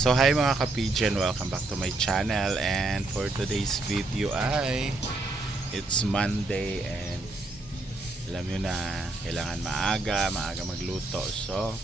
So hi mga ka-pigeon, welcome back to my channel, and for today's video ay it's Monday, and alam nyo na kailangan maaga magluto. So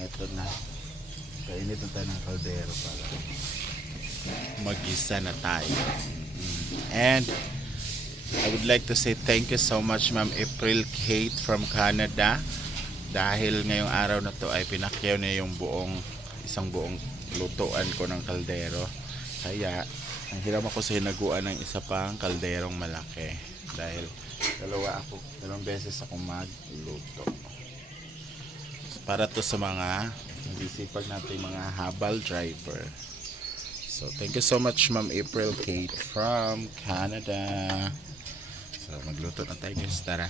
eto na, kainit na tayo ng kaldero para mag-isa na tayo. And I would like to say thank you so much Ma'am April Kate from Canada, dahil ngayong araw na to ay pinakyaw niya yung isang buong lutuan ko ng kaldero. Kaya nanghiram ako sa hinaguan ng isa pang kalderong malaki, dahil dalawang beses ako magluto. Para to sa mga nagsisipag natin, mga habal driver. So thank you so much Ma'am April Kate from Canada. So magluto na tayo guys, tara.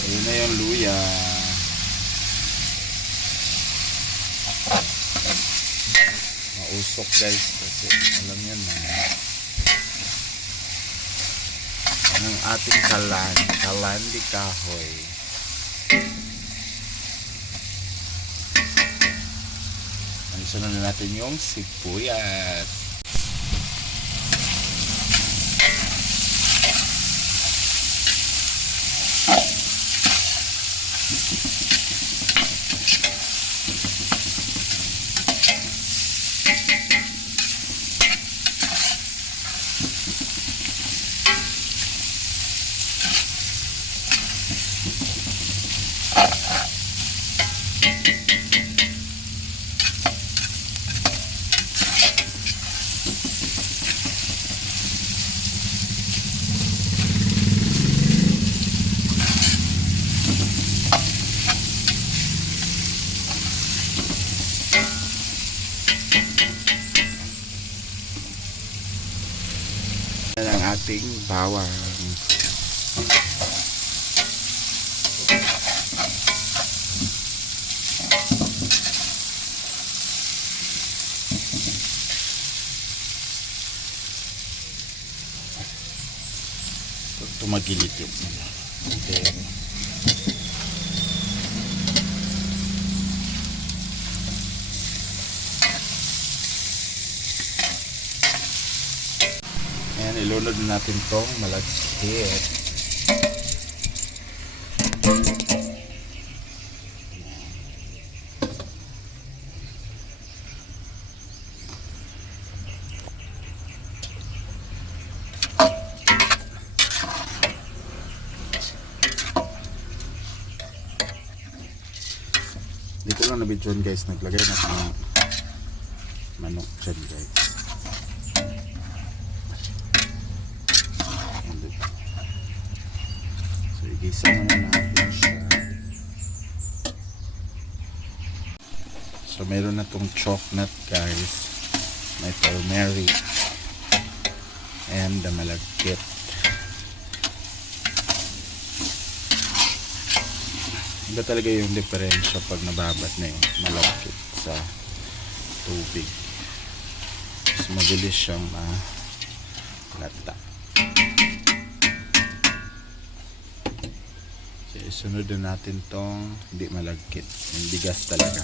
Ayun na yung luya. Mausok guys, kasi alam nyo na ang ating kalandi kahoy. Sunod na natin yung sibuyas. Ang ating bawang. Tumagilit yun. Then ilunod na natin tong malagkit. Dito lang na video guys, naglagay na ng manok dyan guys. Igisa muna natin siya. So meron na tong chocolate guys, may turmeric and the malagkit. Iba talaga yung diferensya pag nababat na yung malagkit sa tubig. Mas mabilis siyang malata. Isunod na natin tong hindi malagkit, yung bigas talaga.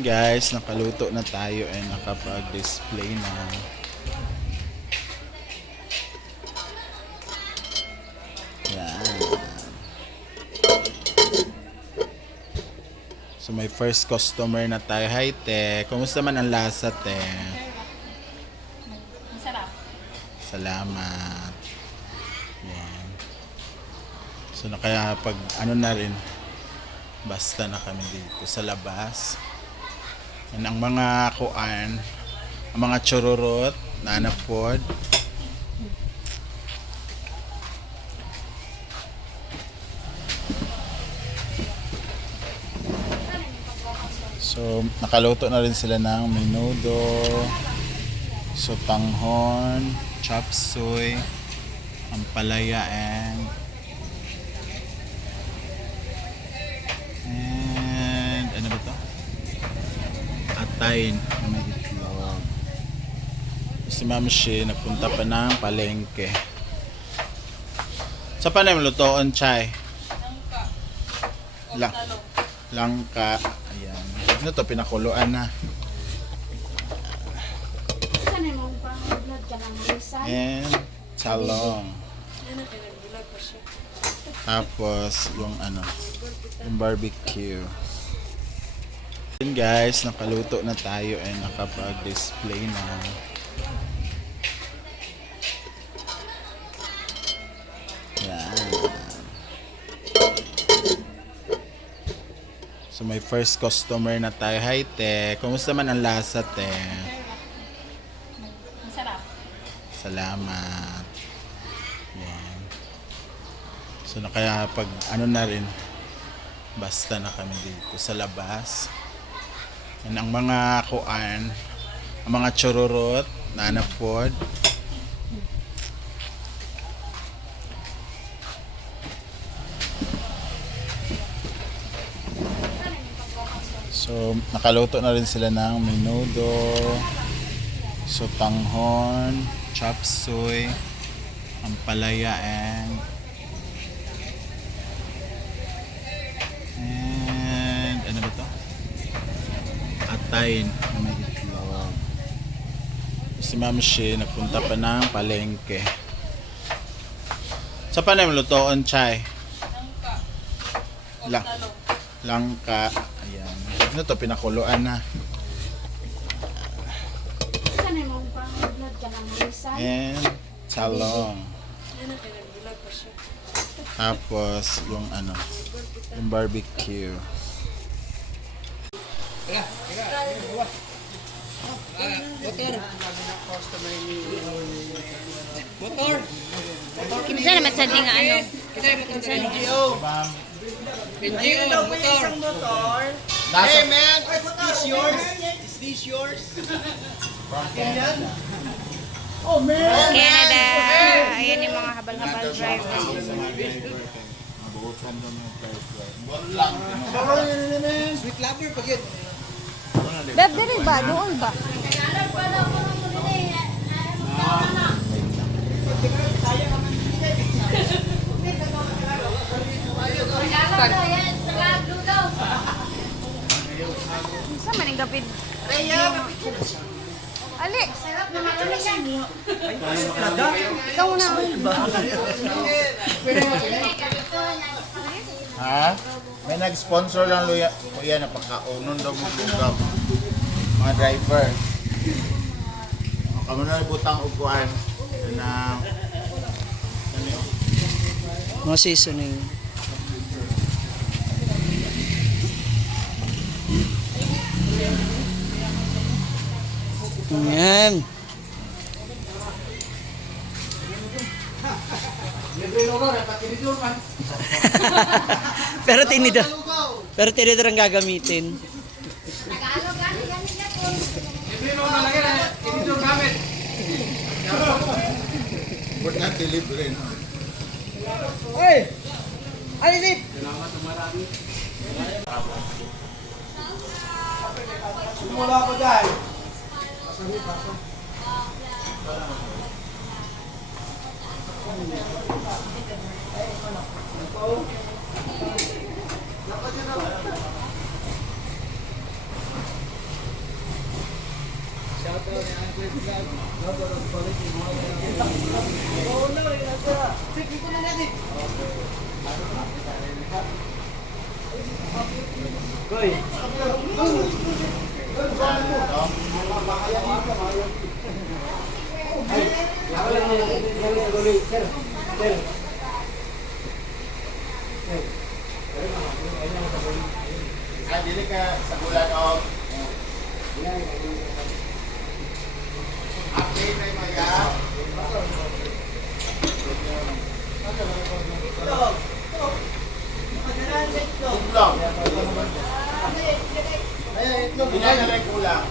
Guys, nakaluto na tayo and nakapag-display na. Yan. So may first customer na tayo. Hi te, kumusta man ang lasa te? Masarap. Salamat. Yan. So na kaya pag ano na rin, basta na kami dito sa labas. Yan ang mga kuan, ang mga chururot na anapod. So nakaluto na rin sila ng menudo, sotanghon, chop suey, ampalaya, and ano ba to? Atay na may itlog. Si Ma'am Shi nagpunta pa ng palengke. Sa pa na lutoon, Chay? Langka. Ayan. Ano to? Pinakuluan na. And talong. Tapos yung ano, yung barbecue. Yun guys, nakaluto na tayo and nakapag-display na. Yan. So may first customer na tayo. Hi te, kumusta man ang lasa te? Masarap. Salamat. Yan. So na kaya pag ano na rin, basta na kami dito sa labas. Yan ang mga kuan, ang mga chururot na anapod. So nakaluto na rin sila ng menudo, sotanghon, chop suey, ampalaya, and ano ba to? Atay na may itlog. Si Ma'am Shi nagpunta pa ng palengke. Sa pa na lutoon, Chay? Langka. Ayan. Ano to? Pinakuluan na. And talong. Tapos yung ano, yung barbecue. Kimsa naman sa nga ano. Kimsa NGO, motor. Hey man, is this yours? Is this yours? Oh man! Canada. Ayan yung mga habal-habal drivers. Sweet lover pag yun. Beb, dili ba? Doon ba? Sa maning gapid. Ali. Ikaw na. Ha? May nag-sponsor lang kuya na pagkaunon daw mo lugaw. Mga driver. Kamo na butang upuan na Mga seasoning. Yan. Pero tinidor ang gagamitin. But not delivery. Hey! Alisip! Sumula ko dyan. Goy! Ah, dili ka sa bulan o. Update na yung mga. Itlog. Ilan na lang kulang?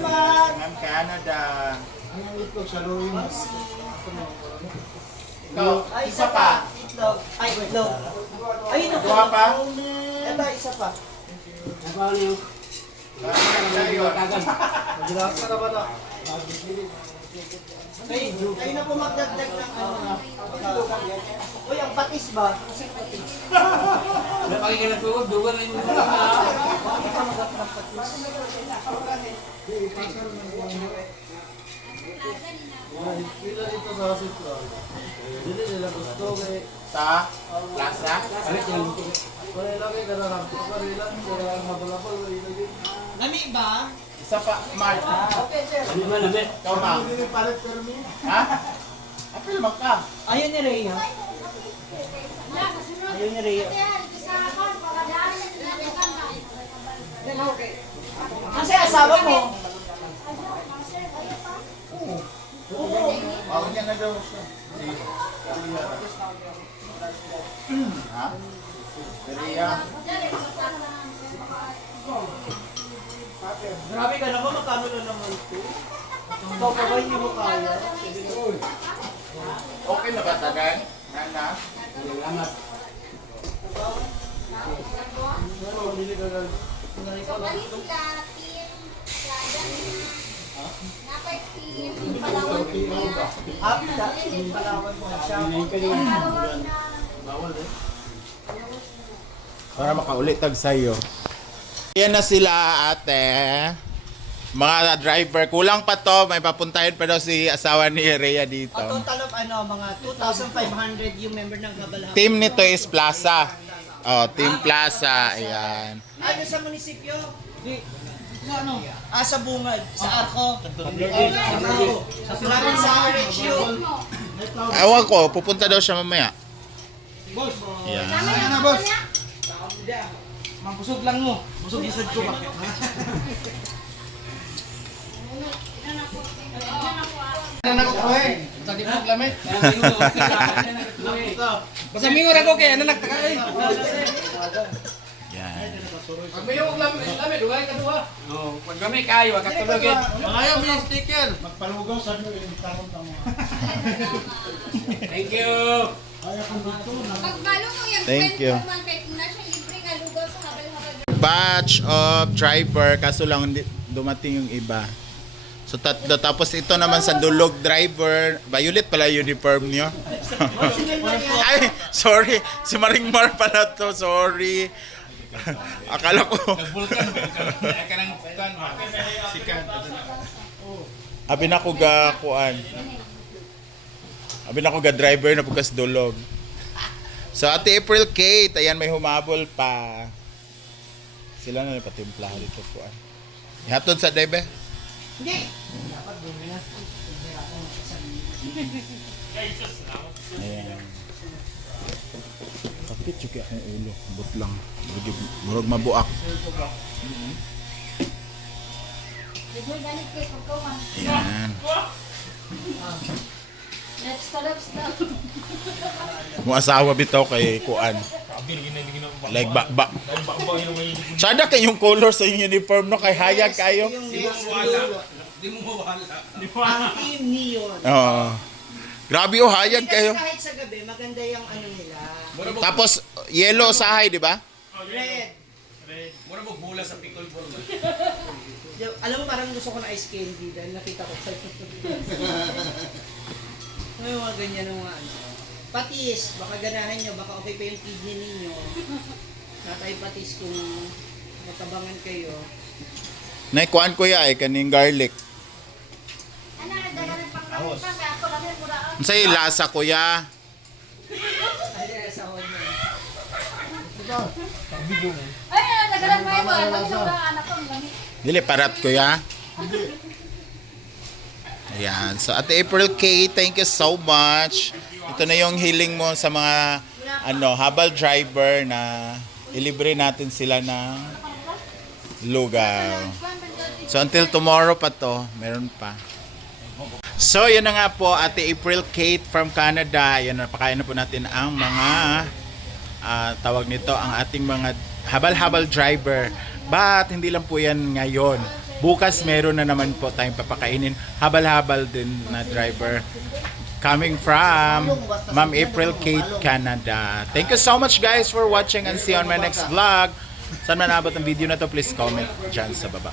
Ma'am Canada. Ikaw, isa pa. Itlog. Ay, itlog. Ay, ito Dua pa. Ito, isa pa. Kayo na po magdagdag ng ano. Uy, ang patis ba? Sa plaza. Lami ba? Isa pa, Mark. Okay, sir. Ikaw, ma'am. Ha? Apil mag ka. Ayun ni Rhea. Ayun ni Rhea. Kasi asawa mo. Bago niya na daw siya. Ha? Maria. Grabe ka naman, magkano na naman ito? Ikaw pa ba hindi mo kaya? Okay na ba tagan? Nana? Palawan mo siya. Para makaulit tag sayo. Yan na sila, ate. Mga driver, kulang pa to, may papuntahin pa daw si asawa ni Rhea dito. A total of mga 2,500 yung member ng Kabalahan. Team nito is Plaza. Oh, Team Plaza, ayan. Ano sa munisipyo? Sa ano? Sa Bungad, sa Arco. Sa Sularan, sa RHU. Ewan ko, pupunta daw siya mamaya. Ayan. Magbusog lang mo. Busog isad ko ba? Basta mingo ra ko kay ano nagtakay. Yan. Pag mingo og lamit, dugay ka duha. Oh, pag gamay kayo katulogin. Ayaw mo yung sticker. Thank you. Pagkalo mo yung Thank you. man kahit na siya libre nga lugaw sa habal-habal. Batch of driver, kaso lang hindi dumating yung iba. So tatlo, tapos ito naman sa dulog driver, violet pala yung uniform niyo. Ay, sorry, si Maringmar pala to, sorry. Akala ko. Kanang kan sikat. Abi na ko ga kuan. Abi na ko ga driver na pugas dulog. So Ate April Kate, ayan may humabol pa. Sila na patimplahan dito kuan. Ihatod sa debe. Hindi. Ayan. Sakit juga ang ulo, butlang. Murag mabuak. Ayan. Mo asawa bitaw kay kuan. Like ba. Sada kay yung color sa inyong uniform no kay hayag kayo. Di mo mawala. Ang team neon. Oo. Grabe oh, hayag Kasi kayo. kahit sa gabi, maganda yung ano nila. Tapos yellow sahay, di ba? Red. Mura mo bula sa pickle ball. Alam mo, parang gusto ko na ice candy dahil nakita ko sa may mga ganyan ng mga ano. Patis, baka ganahan nyo, baka okay pa yung kidney ninyo. Tatay patis kung matabangan kayo. Naikuan ko ya kaning garlic. Unsay lasa kuya? Dili parat kuya. Ayan. So, Ate April K, thank you so much. Ito na yung hiling mo sa mga habal driver na ilibre natin sila ng lugaw. So, until tomorrow pa to, meron pa. So, yun na nga po, Ate April Kate from Canada. Yan, napakain na po natin ang mga tawag nito, ang ating mga habal-habal driver. But, hindi lang po yan ngayon. Bukas meron na naman po tayong papakainin habal-habal din na driver coming from Ma'am April Kate, Canada. Thank you so much guys for watching and see you on my next vlog. Saan man abot ang video na to, please comment dyan sa baba.